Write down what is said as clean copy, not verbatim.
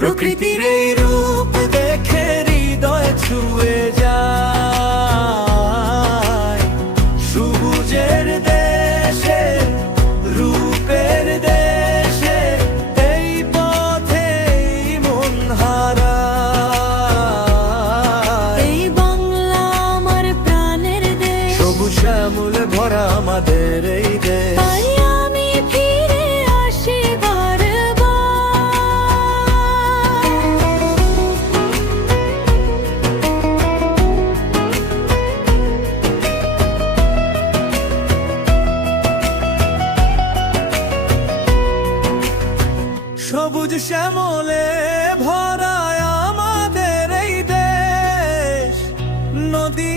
প্রকৃতির এই রূপ দেখে হৃদয় ছুঁয়ে যায়। সবুজের দেশে, রূপের দেশে, এই পথে মন হারায়। এই বাংলা আমার প্রাণের দেশ, সবুজ শ্যামলে ভরা আমাদের এই দেশ। তাই আমি ফিরে আসি বারবার। সবুজ শ্যামলে ভরা আমাদের এই দেশ। নদী